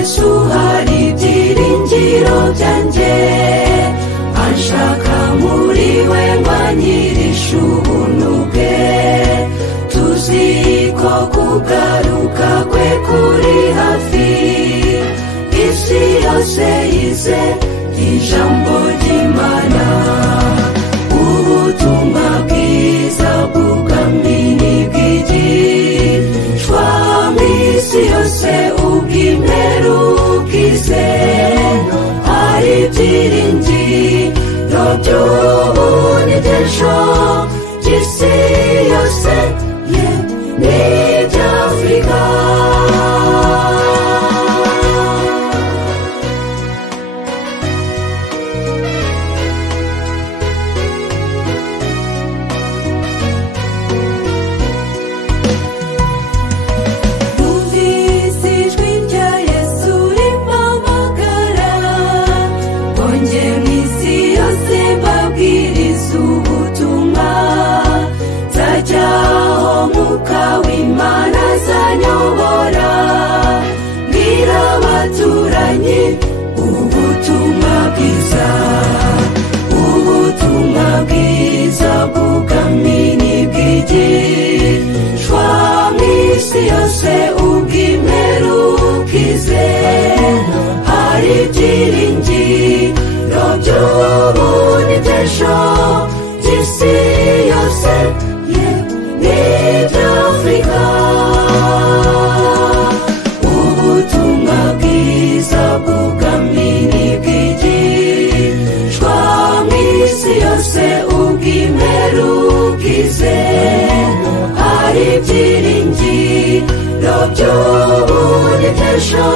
Yesu hari ibyiringiro byanjye, anshaka muri we nkanyirisha ubuntu bwe. Tuzi ko kugaruka kwe kuri hafi, isi yose yize ijambo ry'Imana. Ubutumwa bwiza bw'ubwami nibwigishwa mw'isi yose, ubw'imperuka ize. Hari ibyiringiro by'ubunyegesho by'isi yose, n'iby'Afurika. W'Imana azanyobora, mbwira abaturanyi ubutumwa bwiza. Ubutumwa bwiza bw'ubwami nibwigishwa mw'isi yose, ubw'imperuka ize. Hari ibyiringiro by'ubunyegesho by'isi yose, n'iby'Afurika. Ubutumwa bwiza bw'ubwami nibwigishwa mw'isi yose, ubw'imperuka ize. Hari ibyiringiro by'ubunyegesho